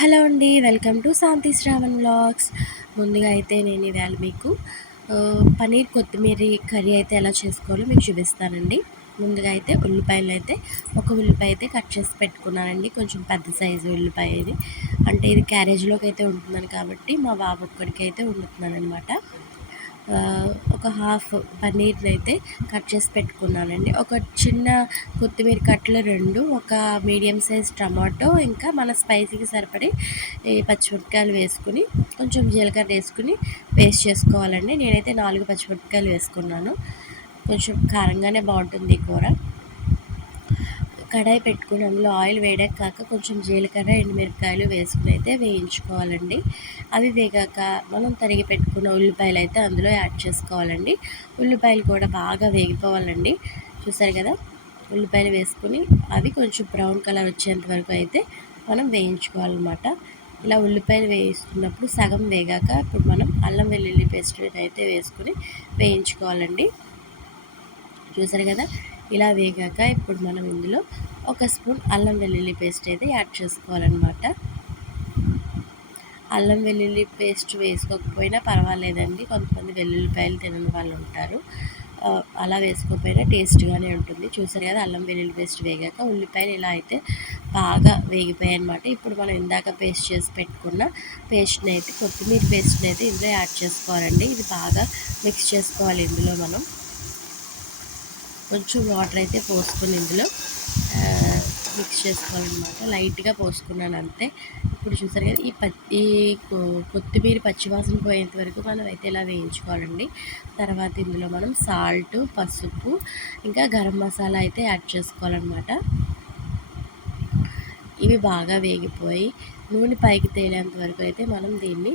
Hello అండి welcome to Shanti Shravan vlogs. ముందుగా అయితే నేను ఇవాళ మీకు పనీర్ కొత్తిమీర కర్రీ అయితే ఎలా చేసుకోవాలో మీకు చూపిస్తానండి. ముందుగా అయితే ఉల్లిపాయలు అయితే ఒక ఉల్లిపాయ అయితే కట్ చేసి పెట్టుకున్నానండి. కొంచెం పెద్ద సైజు ఉల్లిపాయ ఇది. అంటే ఇది క్యారేజ్లోకి అయితే ఉంటుందని కాబట్టి మా బాబు ఒక్కడికి అయితే వండుతున్నాను అనమాట ఒక హాఫ్ పన్నీర్ని అయితే కట్ చేసి పెట్టుకున్నానండి. ఒక చిన్న కొత్తిమీర కట్టలు రెండు ఒక మీడియం సైజ్ టమాటో ఇంకా మన స్పైసీకి సరిపడి పచ్చిమిరపకాయలు వేసుకుని కొంచెం జీలకర్ర వేసుకుని పేస్ట్ చేసుకోవాలండి. నేనైతే నాలుగు పచ్చిమిరపకాయలు వేసుకున్నాను. కొంచెం కారంగానే బాగుంటుంది ఈ కూర. కడాయి పెట్టుకుని అందులో ఆయిల్ వేడెక్కాక కొంచెం జీలకర్ర ఎండుమిరపకాయలు వేసుకుని అయితే వేయించుకోవాలండి. అవి వేగాక మనం తరిగి పెట్టుకున్న ఉల్లిపాయలు అయితే అందులో యాడ్ చేసుకోవాలండి. ఉల్లిపాయలు కూడా బాగా వేగిపోవాలండి. చూసారు కదా? ఉల్లిపాయలు వేసుకుని అవి కొంచెం బ్రౌన్ కలర్ వచ్చేంత వరకు అయితే మనం వేయించుకోవాలన్నమాట. ఇలా ఉల్లిపాయలు వేయిస్తున్నప్పుడు సగం వేగాక ఇప్పుడు మనం అల్లం వెల్లుల్లి పేస్ట్ అయితే వేసుకుని వేయించుకోవాలండి. చూసారు కదా? ఇలా వేగాక ఇప్పుడు మనం ఇందులో ఒక స్పూన్ అల్లం వెల్లుల్లి పేస్ట్ అయితే యాడ్ చేసుకోవాలన్నమాట. అల్లం వెల్లుల్లి పేస్ట్ వేసుకోకపోయినా పర్వాలేదండి. కొంతమంది వెల్లుల్లిపాయలు తినని వాళ్ళు ఉంటారు. అలా వేసుకోకపోయినా టేస్ట్గానే ఉంటుంది. చూసారు కదా అల్లం వెల్లుల్లి పేస్ట్ వేగాక ఉల్లిపాయలు ఇలా అయితే బాగా వేగిపోయాయి అనమాట ఇప్పుడు మనం ఇందాక పేస్ట్ చేసి పెట్టుకున్న పేస్ట్ని అయితే కొత్తిమీర పేస్ట్ని అయితే ఇందులో యాడ్ చేసుకోవాలండి. ఇది బాగా మిక్స్ చేసుకోవాలి ఇందులో మనం. కొంచెం వాటర్ అయితే పోసుకుని ఇందులో మిక్స్ చేసుకోవాలన్నమాట. లైట్గా పోసుకున్నాను అంతే. ఇప్పుడు చూసారు కదా ఈ ప ఈ కొత్తిమీర పచ్చివాసన పోయేంత వరకు మనం అయితే ఇలా వేయించుకోవాలండి. తర్వాత ఇందులో మనం సాల్ట్ పసుపు ఇంకా గరం మసాలా అయితే యాడ్ చేసుకోవాలన్నమాట. ఇవి బాగా వేగిపోయి నూనె పైకి తేలేంత వరకు అయితే మనం దీన్ని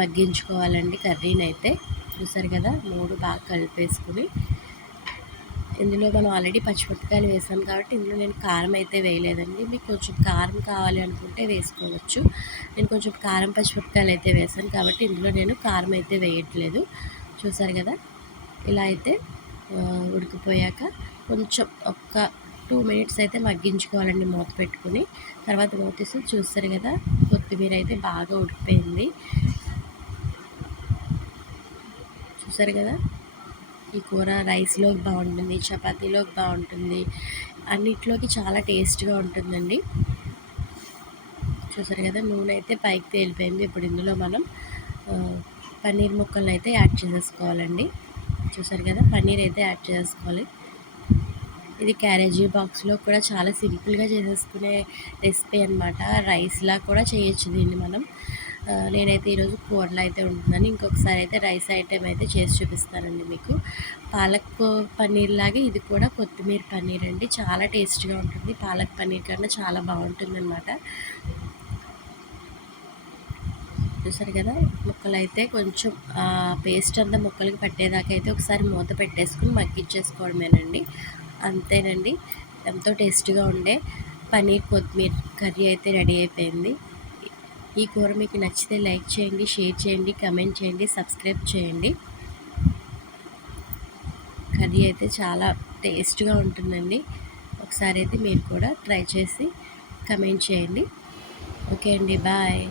మగ్గించుకోవాలండి కర్రీని అయితే చూసారు కదా మూడు బాగా కలిపేసుకుని ఇందులో మనం ఆల్రెడీ పచ్చిమిరపకాయలు వేసాం కాబట్టి ఇందులో నేను కారం అయితే వేయలేదండి. మీకు కొంచెం కారం కావాలి అనుకుంటే వేసుకోవచ్చు. నేను కొంచెం కారం పచ్చిమిరపకాయలు అయితే వేసాను కాబట్టి ఇందులో నేను కారం అయితే వేయట్లేదు. చూసారు కదా? ఇలా అయితే ఉడికిపోయాక కొంచెం ఒక్క టూ మినిట్స్ అయితే మగ్గించుకోవాలండి మూత పెట్టుకుని. తర్వాత మూత తీసి చూస్తారు కదా? కొత్తిమీర అయితే బాగా ఉడికిపోయింది. చూసారు కదా? ఈ కూర రైస్లోకి బాగుంటుంది చపాతీలోకి బాగుంటుంది అన్నిట్లోకి చాలా టేస్ట్గా ఉంటుందండి. చూసారు కదా నూనె అయితే పైకి తేలిపోయింది. ఇప్పుడు ఇందులో మనం పన్నీర్ ముక్కలను అయితే యాడ్ చేసేసుకోవాలండి. చూసారు కదా పన్నీర్ అయితే యాడ్ చేసుకోవాలి ఇది క్యారేజీ బాక్స్లో కూడా చాలా సింపుల్గా చేసేసుకునే రెసిపీ అనమాట రైస్లా కూడా చేయొచ్చు దీన్ని మనం. నేనైతే ఈరోజు కూరలు అయితే ఉంటుందని ఇంకొకసారి అయితే రైస్ ఐటెం అయితే చేసి చూపిస్తానండి మీకు. పాలక్ పన్నీర్ లాగే ఇది కూడా కొత్తిమీర పన్నీర్ అండి. చాలా టేస్ట్గా ఉంటుంది. పాలక్ పన్నీర్ కన్నా చాలా బాగుంటుంది అనమాట చూసారు కదా? ముక్కలు అయితే కొంచెం పేస్ట్ అంతా ముక్కలకి పట్టేదాకా అయితే ఒకసారి మూత పెట్టేసుకుని మగ్గించేసుకోవడమేనండి. అంతేనండి. ఎంతో టేస్ట్గా ఉండే పన్నీర్ కొత్తిమీర కర్రీ అయితే రెడీ అయిపోయింది. ఈ కూర మీకు నచ్చితే లైక్ చేయండి షేర్ చేయండి కమెంట్ చేయండి సబ్స్క్రైబ్ చేయండి. కర్రీ అయితే చాలా టేస్ట్గా ఉంటుందండి. ఒకసారి అయితే మీరు కూడా ట్రై చేసి కమెంట్ చేయండి. ఓకే అండి బాయ్.